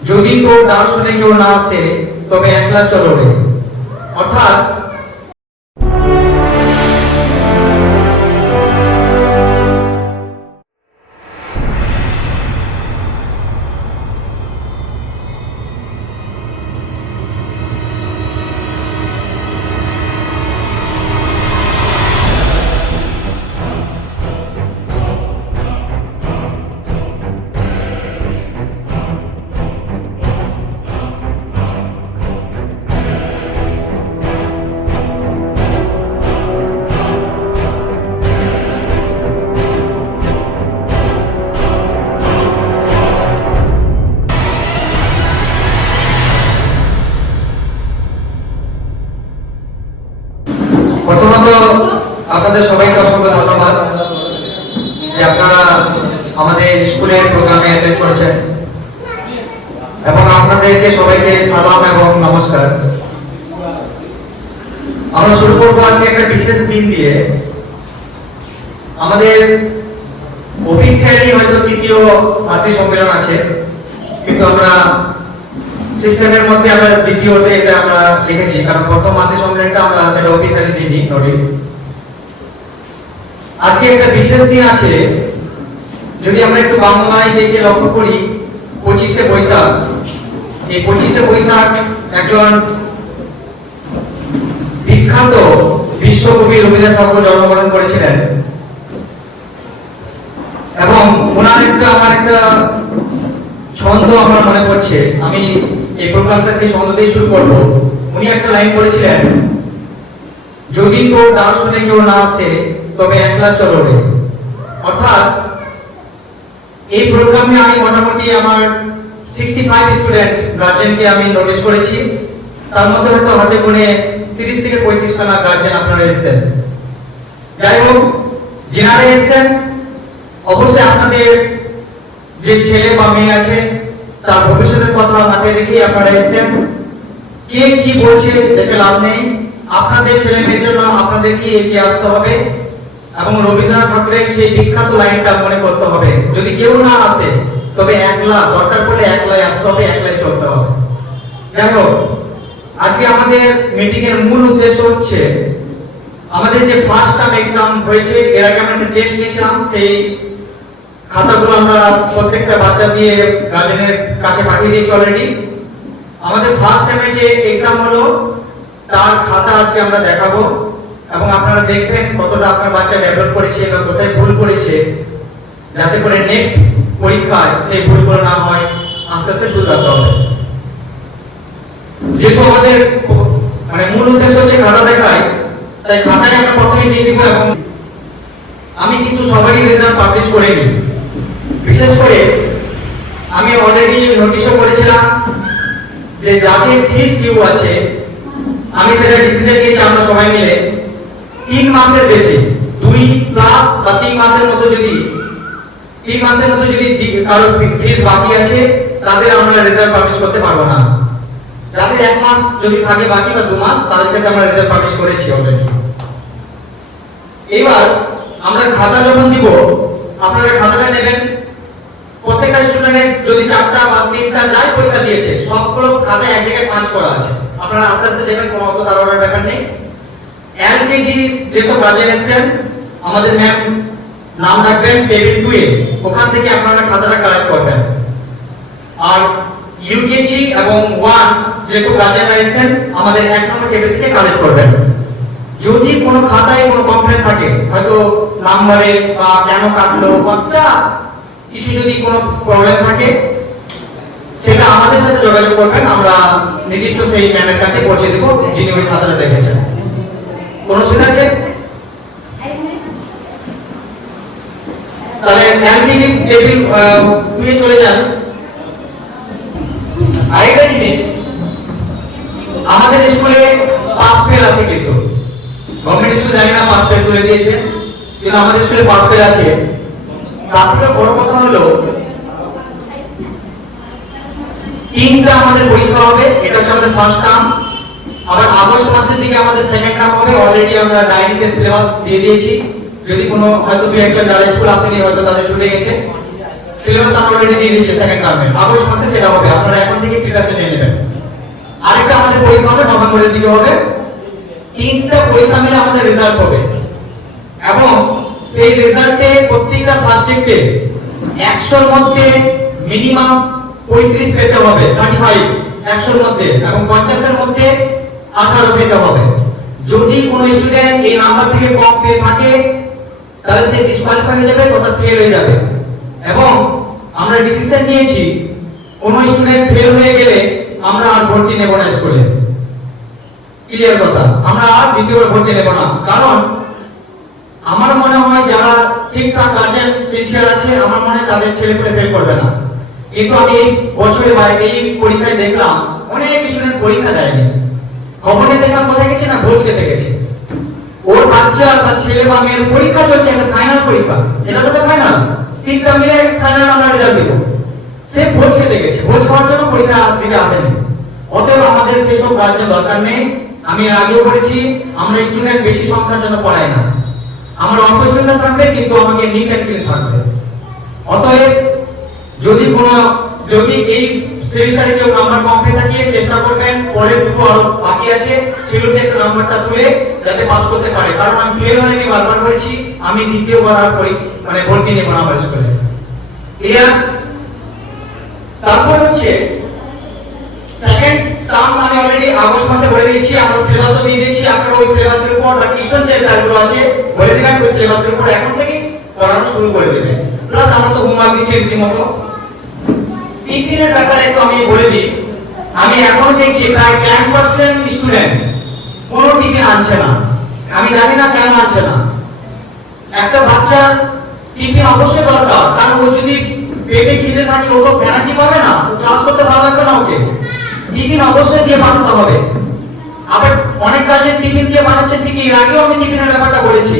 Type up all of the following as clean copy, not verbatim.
যদি তোর ডাক শুনে কেউ না আসে তবে একলা চলো রে। অর্থাৎ প্রথমত আপনাদের সবাইকে অসংখ্য ধন্যবাদ যে আপনারা আমাদের স্কুলের প্রোগ্রামে অ্যাটেন্ড করেছেন এবং আপনাদেরকে সবাইকে সালাম এবং নমস্কার। আমরা শুরু করবো আজকে একটা বিশেষ দিন দিয়ে। আমাদের অফিসিয়ালি হয়তো তৃতীয় জাতীয় সম্মেলন আছে, কিন্তু আমরা সিস্টেমের মধ্যে আমরা দ্বিতীয়তে এটা আমরা লিখেছি, কারণ প্রথম জাতীয় সম্মেলনটা আমরা সেটা অফিসিয়ালি দিইনি নোটিশ। আজকে একটা বিশেষ দিন আছে, যদি আমরা একটু বাংলায় দেখে লক্ষ্য করি, 25শে বৈশাখ। এই 25শে বৈশাখ একজন বিখ্যাত বিশ্বকবি রবীন্দ্রনাথ ঠাকুর জন্মগ্রহণ করেছিলেন এবং ওনার আমার একটা ছন্দ আমার মনে পড়ছে। আমি এই প্রোগ্রামটা সেই ছন্দ দিয়ে শুরু করব। উনি একটা লাইন বলেছিলেন, যদি তোর ডাক শুনে কেউ না আসে তবে একলা চলো রে। অর্থাৎ এই প্রোগ্রামে আমি মোটামুটি আমার 65 স্টুডেন্ট গার্জেনকে আমি নোটিশ করেছি। তার মধ্যে হয়তো হাতে গুনে 30 থেকে 35 খানা গার্জেন আপনারা এসেছেন। যাই হোক, যারা এসেছেন অবশ্যই আপনাদের যে ছেলে বা মেয়ে আছে তার ভবিষ্যতের কথা মাথায় রেখে আপনারা এসেছেন। কে কি বলছে দেখে লাভ নেই, আপনাদের ছেলে মেয়ের জন্য আপনাদেরকে এগিয়ে আসতে হবে এবং রবীন্দ্রনাথ ঠাকুরের সেই বিখ্যাত লাইনটা মনে করতে হবে, যদি কেউ না আসে তবে একলা, দরকার পড়লে একলাই আসতে হবে, একলাই চলতে হবে। যাই হোক, আজকে আমাদের মিটিং এর মূল উদ্দেশ্য হচ্ছে আমাদের যে ফার্স্ট টার্ম এক্সাম হয়েছে, এর আগে আমরা একটা টেস্ট নিয়েছিলাম, সেই খাতাগুলো আমরা প্রত্যেকটা বাচ্চা দিয়ে গার্জেনের কাছে পাঠিয়ে দিয়েছি অলরেডি। আমাদের ফার্স্ট টাইমে যে এক্সাম হলো তার খাতা আজকে আমরা দেখাবো এবং আপনারা দেখবেন কতটা আপনার বাচ্চা ডেভেলপ করেছে বা কোথায় ভুল করেছে, যাতে করে নেক্সট পরীক্ষায় সেই ভুলগুলো না হয়, আস্তে আস্তে শুধরাতে হবে। যেহেতু আমাদের মানে মূল উদ্দেশ্য হচ্ছে খাতা দেখায়, তাই খাতায় আমরা প্রথমে দিয়ে দিব। এবং আমি কিন্তু সবারই রেজাল্ট পাবলিশ করিনি, বিশেষ করে আমি অলরেডি নোটিশও করেছিলাম যে যাদের ফিস ডিউ আছে, আমি সেটা ডিসিশন নিয়েছি আমরা সবাই মিলে 3 মাসের বেশি, 2+ বা 3 মাসের মতো যদি 3 মাসের মতো যদি কারো ফিস বাকি আছে, তাদের আমরা রেজাল্ট পাবলিশ করতে পারবো না। যাদের 1 মাস যদি থাকে বাকি বা 2 মাস, তাদেরকে আমরা রেজাল্ট পাবলিশ করেছি অলরেডি। এবার আমরা খাতা যখন দিব, আপনারা খাতাটা নেবেন। প্রত্যেকটা স্টুডেন্টের যদি 4টা বা 3টা যাই পরীক্ষা দিয়েছে, সবগুলো খাতায় এক জায়গায় পাঁচ করা আছে। আপনারা আস্তে আস্তে দেখবেন, কোনো অত তাড়াহুড়োর ব্যাপার নেই। এলকেজি যেসব গার্জেন এসেছেন, আমাদের ম্যাম নাম রাখবেন টেবিল 2 এ, ওখান থেকে আপনারা খাতাটা কালেক্ট করবেন। আর ইউকেজি এবং 1 যেসব গার্জেনরা এসেছেন, আমাদের 1 নম্বর টেবিল থেকে কালেক্ট করবেন। যদি কোনো খাতায় কোনো কমপ্লেইন থাকে, হয়তো নাম্বারে বা কেন কাটলো বা কিছু যদি কোনো প্রবলেম থাকে, সেটা আমাদের সাথে যোগাযোগ করবেন, আমরা নির্দিষ্ট সেই ম্যামের কাছে পৌঁছে দেব যিনি ওই খাতাটা দেখেছেন। কোনো অসুবিধা আছে? তাহলে এলকেজি টেবিল 2 এ চলে যান। আরেকটা জিনিস, আমাদের স্কুলে পাস ফেল আছে, কিন্তু গভর্নমেন্ট স্কুল জানি না পাস ফেল তুলে দিয়েছে, কিন্তু আমাদের স্কুলে পাস ফেল আছে। তার থেকে বড় কথা হলো 3টা আমাদের পরীক্ষা হবে, এটা হচ্ছে আমাদের ফার্স্ট টার্ম। আবার আগস্ট মাসের দিকে আমাদের সেকেন্ড টার্ম হবে। অলরেডি আমরা ডায়েরিতে সিলেবাস দিয়ে দিয়েছি, যদি কোনো হয়তো 2-1 জন যারা স্কুল আসেনি হয়তো তাদের ছুটে গেছে, সিলেবাস আমরা অলরেডি দিয়ে দিয়েছি সেকেন্ড টার্মে। আগস্ট মাসে সেটা হবে, আপনারা এখন আমাদের পরীক্ষা হবে নভেম্বরের দিকে হবে, 3টা পরীক্ষা মিলে আমাদের রেজাল্ট হবে এবং সেই রেজাল্টে প্রত্যেকটা সাবজেক্টে 100 এর মধ্যে মিনিমাম 35 পেতে হবে, 35 100 এর মধ্যে, এবং 50 এর মধ্যে 18 পেতে হবে। যদি কোনো স্টুডেন্ট এই নাম্বার থেকে কম পেয়ে থাকে তাহলে সে ডিসকোয়ালিফাই হয়ে যাবে তথা ফেল হয়ে যাবে। এবং আমরা ডিসিশন নিয়েছি কোনো স্টুডেন্ট ফেল হয়ে গেলে আমরা আর ভর্তি নেব না স্কুলে। ক্লিয়ার কথা, আমরা আর দ্বিতীয়বার ভর্তি নেব না। কারণ আমার মনে হয় যারা ঠিকঠাক গার্জেন সিনসিয়ার আছে, আমার মনে হয় তাদের ছেলে পেলে ফেল করবে না। কিন্তু আমি এই বছরে বাইরে এই পরীক্ষায় দেখলাম অনেক স্টুডেন্ট পরীক্ষা দেয়নি। খবরে দেখলাম কোথায় গেছে না, ভোজ খেতে গেছে। ওর বাচ্চা বা ছেলে বা মেয়ের পরীক্ষা চলছে, একটা ফাইনাল পরীক্ষা, এটা তো ফাইনাল, 3টা মিলে ফাইনাল আমরা রেজাল্ট দেব। সে ভোজ খেতে গেছে, ভোজ খাওয়ার জন্য পরীক্ষা দিতে আসেনি। অতএব আমাদের সেসব গার্জেন দরকার নেই। আমি আগেও বলেছি আমরা স্টুডেন্ট বেশি সংখ্যার জন্য পড়াই না, আমার অল্প স্টুডেন্ট থাকবে কিন্তু আমাকে নিট অ্যান্ড ক্লিন থাকবে। অতএব যদি এই সেমিস্টারে কেউ নাম্বার কম পেয়ে থাকে চেষ্টা করবেন পরের দুটো আরো বাকি আছে সেগুলোতে একটু নাম্বারটা তুলে যাতে পাস করতে পারে। কারণ আমি ফেল হয়ে আমি বারবার করেছি, আমি দ্বিতীয়বার আর মানে ভর্তি নেব না আমার স্কুলে। তারপর হচ্ছে সেকেন্ড টার্ম আমি অলরেডি আগস্ট মাসে বলে দিয়েছি, আমরা সিলেবাসও দিয়ে দিয়েছি। আপনারা ওই সিলেবাসের উপর বা টিউশন যে স্যারগুলো আছে বলে দিবেন ওই সিলেবাসের উপর এখন থেকে পড়ানো শুরু করে দেবেন। প্লাস আমরা তো হোমওয়ার্ক দিচ্ছি রীতিমতো। টিফিনের ব্যাপারে একটু আমি বলে দিই, আমি এখনো দেখছি প্রায় 10% স্টুডেন্ট কোনো টিফিন আনছে না। আমি জানি না কেন আনছে না। একটা বাচ্চা টিফিন অবশ্যই দরকার, কারণ ও যদি পেটে খিদে থাকে ও তো এনার্জি পাবে না, ক্লাস করতে ভালো লাগবে না, ওকে টিফিন অবশ্যই দিয়ে পাঠাতে হবে। আবার অনেক কাজে টিফিন দিয়ে পাঠাচ্ছে ঠিকই, এর আগেও আমি টিফিনের ব্যাপারটা বলেছি।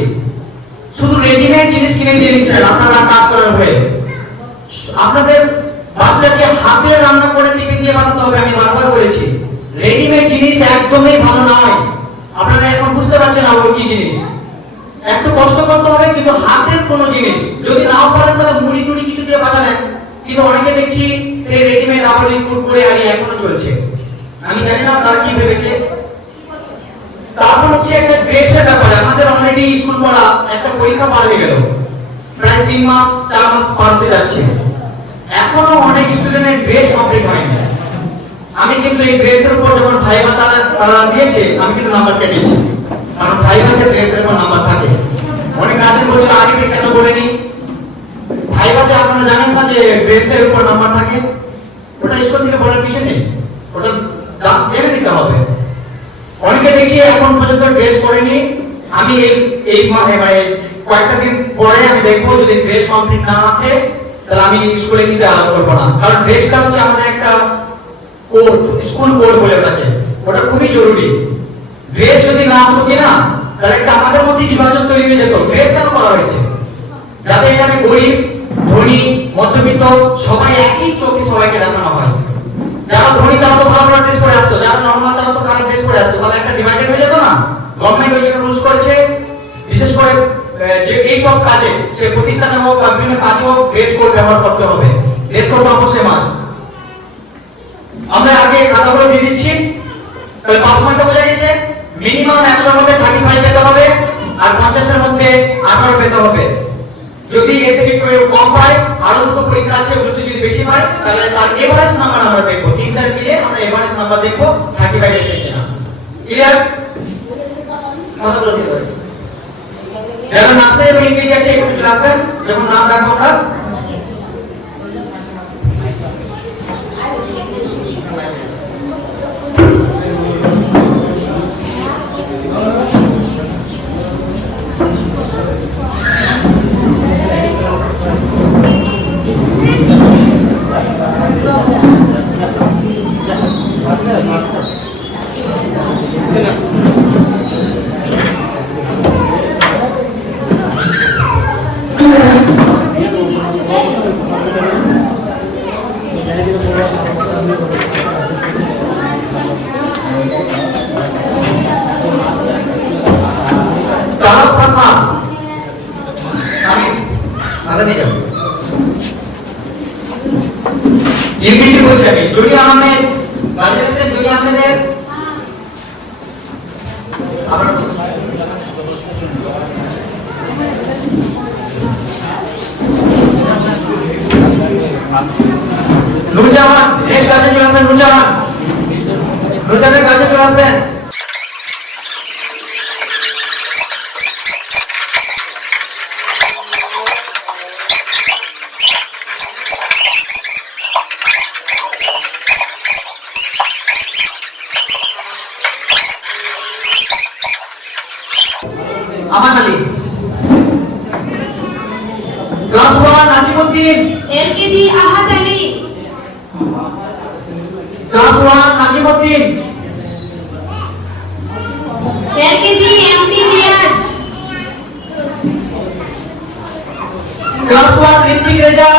শুধু রেডিমেড জিনিস কিনে দিয়ে দিচ্ছেন আপনারা কাজ করার হয়ে। আপনাদের বাচ্চাকে হাতে রান্না করে টিফিন দিয়ে পাঠাতে হবে, আমি বারবার বলেছি। রেডিমেড জিনিস একদমই ভালো নয়। আপনারা এখন বুঝতে পারছেন না ওই কি জিনিস। একটু কষ্ট করতে হবে, কিন্তু হাতের কোনো জিনিস যদি নাও পারেন তাহলে মুড়ি টুড়ি কিছু দিয়ে পাঠালেন। কিন্তু অনেকে দেখছি সেই রেডিমেড আবার ইনপুট করে আর এখনো চলছে। আমি জানি না তারা কি ভেবেছে। তারপর হচ্ছে একটা ড্রেসের ব্যাপারে, আমাদের অলরেডি স্কুল পড়া একটা পরীক্ষা পার হয়ে গেল, প্রায় 3 মাস 4 মাস পার হতে যাচ্ছে, এখনো অনেক স্টুডেন্টের ড্রেস কমপ্লিট হয়নি। আমি কিন্তু এই ড্রেসের উপর যখন ভাইবা তারা দিয়েছে আমি কিন্তু নাম্বার কেটেছি, কারণ ভাইবাতে ড্রেসের উপর নাম্বার থাকে। অনেক গার্জেন বলছিল আগে থেকে কেন বলেনি। ভাইবাতে আপনারা জানেন না যে ড্রেসের উপর নাম্বার থাকে, ওটা স্কুল থেকে বলার কিছু নেই, ওটা জেনে নিতে হবে। অনেকে দেখছি এখন পর্যন্ত ড্রেস করেনি। আমি এই কয়েকটা দিন পরে আমি দেখবো যদি ড্রেস কমপ্লিট না আসে তাহলে আমি স্কুলে কিন্তু অ্যালাউ করবো না। কারণ ড্রেসটা হচ্ছে আমাদের একটা কোড, স্কুল কোড বলে ওটাকে, ওটা খুবই জরুরি। ড্রেস যদি না হতো কিনা তাহলে একটা আমাদের মধ্যে বিভাজন তৈরি হয়ে যেত। ড্রেস কেন করা হয়েছে? যাতে এখানে গরিব ধনী মধ্যবিত্ত সবাই একই চোখে সবাইকে দেখানো হয়। যারা ধনী তারা তো ভালো ভালো ড্রেস পরে আসতো, যারা নর্মাল তারা তো খারাপ ড্রেস পরে আসতো, তাহলে একটা ডিভাইডেড হয়ে যেত না। গভর্নমেন্ট ওই জন্য রুলস করেছে, বিশেষ করে যে এই সব কাজে সে প্রতিষ্ঠানে হোক বা বিভিন্ন কাজে হোক ড্রেস কোড ব্যবহার করতে হবে। ড্রেস কোড অবশ্যই মাস্ট। আমরা আগে খাতাগুলো দিয়ে দিচ্ছি, তাহলে পাস পয়েন্টটা বোঝা গেছে। মিনিমাম 100 এর মধ্যে 35 পেতে হবে আর 50 এর মধ্যে 18 পেতে হবে। যদি এর থেকে কেউ কম পায় আরো দুটো পরীক্ষা আছে, ওগুলোতে যদি বেশি পায় তাহলে তার এভারেজ নাম্বার আমরা দেখবো। 3টা মিলে আমরা এভারেজ নাম্বার দেখবো 35 এসে কিনা। ক্লিয়ার? কথাগুলো দিয়ে দেব। যারা নার্সে এবং ইংরেজি আছে একটু চলে আসবেন, যখন নাম ডাকবো আমরা। ইংরেজি বলছি আমি। জুলিয়া আহমেদ, বাজারের জুলিয়া আহমেদের নূরজাহান নেক্সট ক্লাসে চলে আসবেন। নূরজাহানের কাছে চলে আসবেন। Aman Ali. Class 1 Nazimuddin. LKG Ahad Ali. Class 1 Nazimuddin. LKG MD Riyaz. Class 1 Ritwik Reza.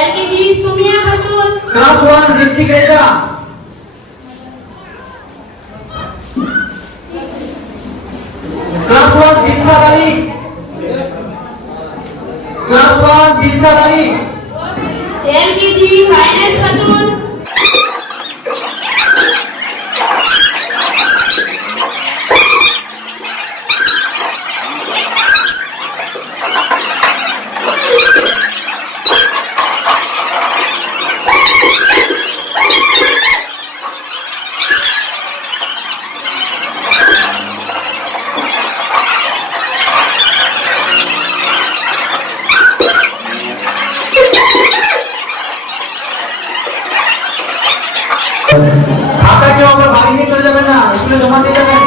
LKG Sumiya Khatun. Class 1 Ritwik Reza. Class 1 Dilshad Ali. Class 1 Dilshad Ali. LKG ফাইনান্স খাতুন। খাতা কেউ আবার বাড়ি নিয়ে চলে যাবেন না, স্কুলে জমা দিয়ে যাবেন।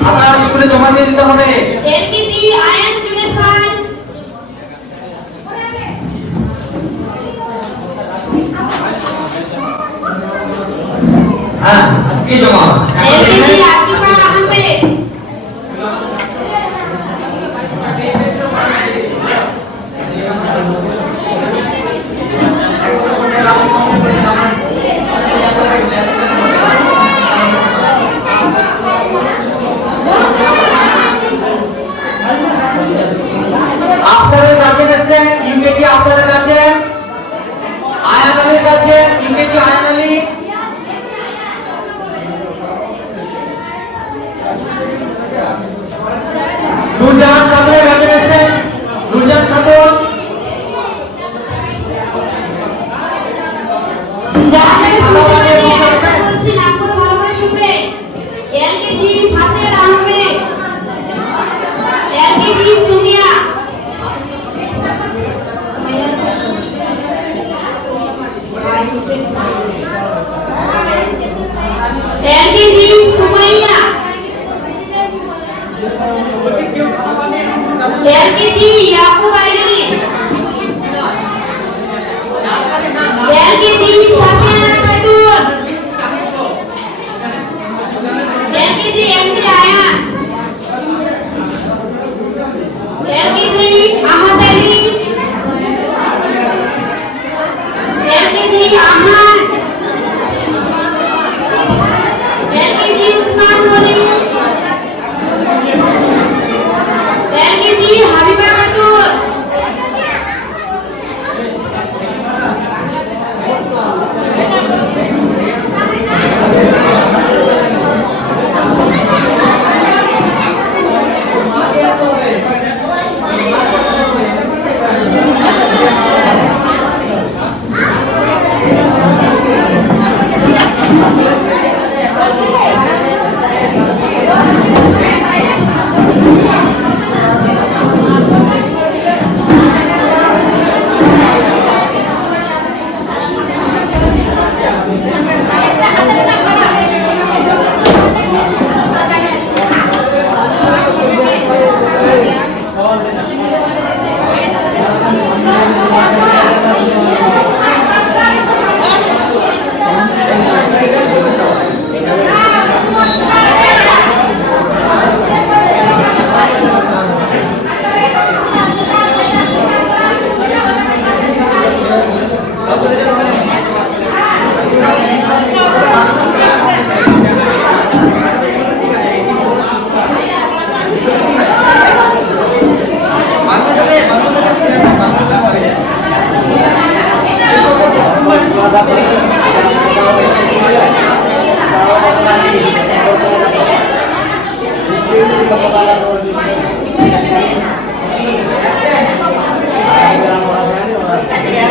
খাতা স্কুলে জমা দিয়ে দিতে হবে। এলকেজি আয়ান জুনেদ খান। হ্যাঁ আজকে জমা। এলকেজি আকিফা আহমেদ। আফসারের কাছে এসেছেন ইউকেজি আফসারের কাছে। আয়ান আলীর কাছে ইউকেজি আয়ান আলী। নূরজাহান খাতুনের কাছে এসেছেন নূরজাহান খাতুন। যাদের শুনতে বলছি না করে ভালো করে শুনবে। LKG Fasel Ahmed. LKG Sumiya. LKG Sumaiya. LKG Yakub Ali. LKG Safiyana Khatun. LKG MD Ayan. LKG Ahad Ali. LKG Ahan. LKG Usman Gani. LKG Habiba Khatun.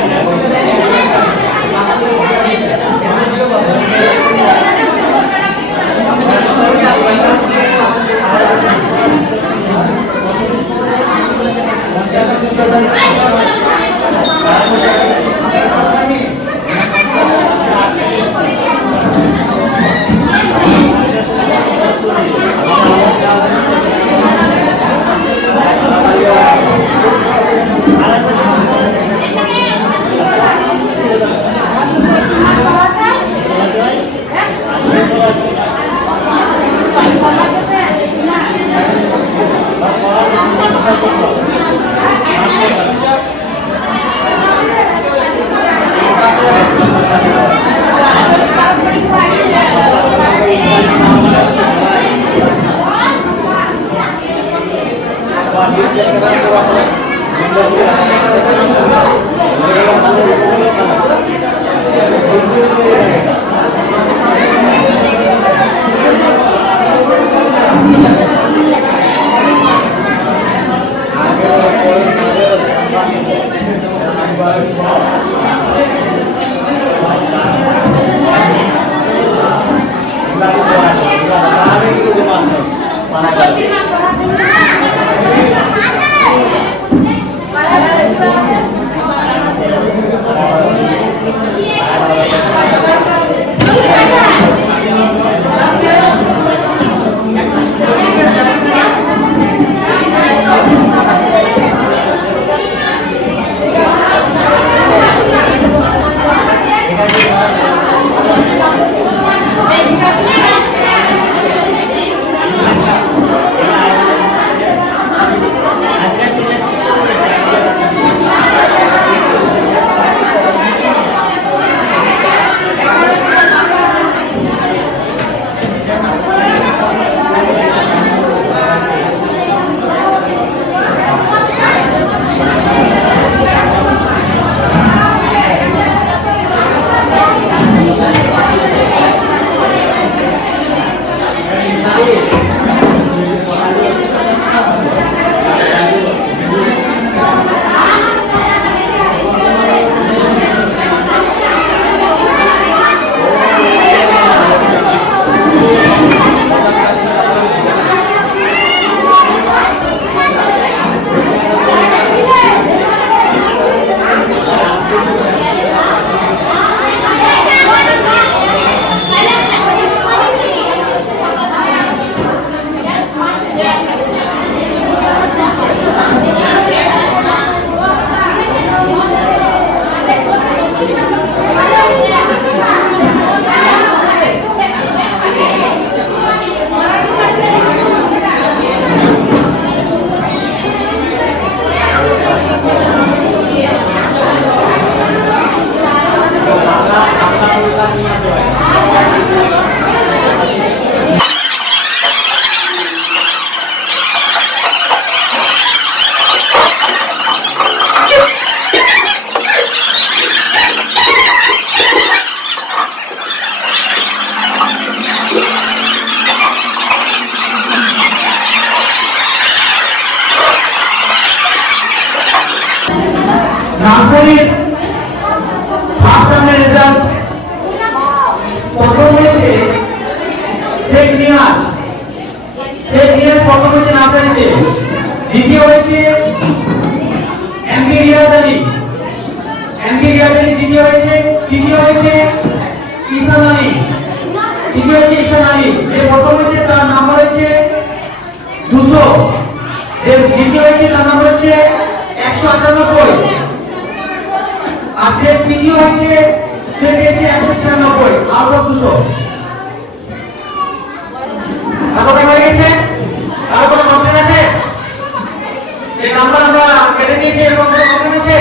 Action. নার্সারির ফার্স্ট টার্মের রেজাল্ট প্রথম হয়েছে শেখ নিয়াজ প্রথম হয়েছে নার্সারিতে, দ্বিতীয় হয়েছে এমপি রিয়াজ আলী দ্বিতীয় হয়েছে, তৃতীয় হয়েছে ঈশান আলী, যে প্রথম হয়েছে তার নাম্বার হয়েছে 200, যে দ্বিতীয় হয়েছে তার নাম্বার হচ্ছে 198, আর যে তৃতীয় হয়েছে সে পেয়েছে 196 আউট অফ 200। কথা হয়ে গেছে? আর কোনো কমপ্লেন আছে? যে নাম্বার আমরা কেটে দিয়েছি এরকম কোনো কমপ্লেন আছে?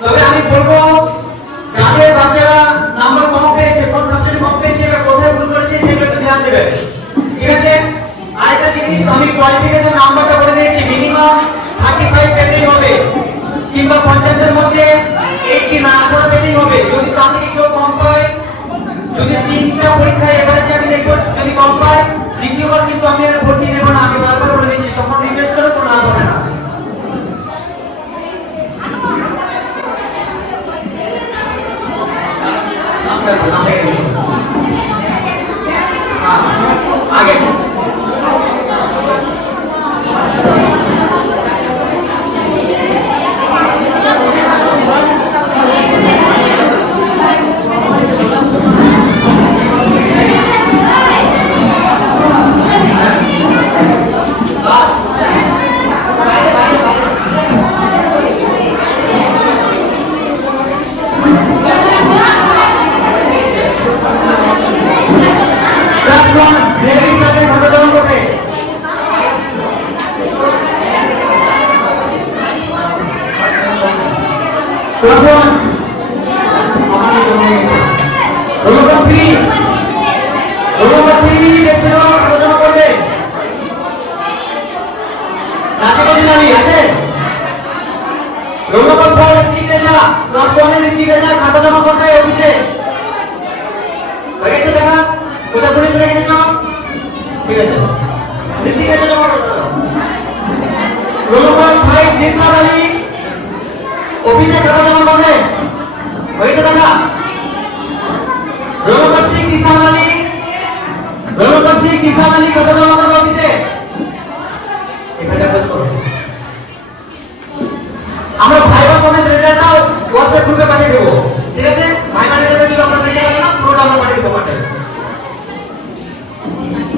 তবে আমি বলবো যাদের বাচ্চারা নাম্বার কম পেয়েছে, কোন সাবজেক্টে কম পেয়েছে বা কোথায় ভুল করেছে সেগুলো একটু ধ্যান দেবেন, ঠিক আছে? আরেকটা জিনিস, আমি কোয়ালিফিকেশন নাম্বারটা বলে দিয়েছি, মিনিমাম 35 পেতেই হবে, কিংবা 50 এর মধ্যে 80 না 18 পেতেই হবে। যদি তার থেকে কেউ কম পায়, যদি তিনটা পরীক্ষায় এভারেজে আমি দেখব, যদি কম পায় দ্বিতীয়বার কিন্তু আমি আর ভর্তি নেব না, আমি বারবার বলে দিচ্ছি, তখন রিকোয়েস্ট করে কোনো লাভ হবে না। আগে খাতা জমা করতে অফিসে হয়ে গেছে, দেখা কোথায় পুলিশ লেগে গেছ, ঠিক আছে? নীতিকে জমা করতে রোলকল ভাই দিনসাদ আলী অফিসে খাতা জমা করবে, হয়েছে দেখা? রোলকল 6 ঈশান আলী খাতা জমা করবে।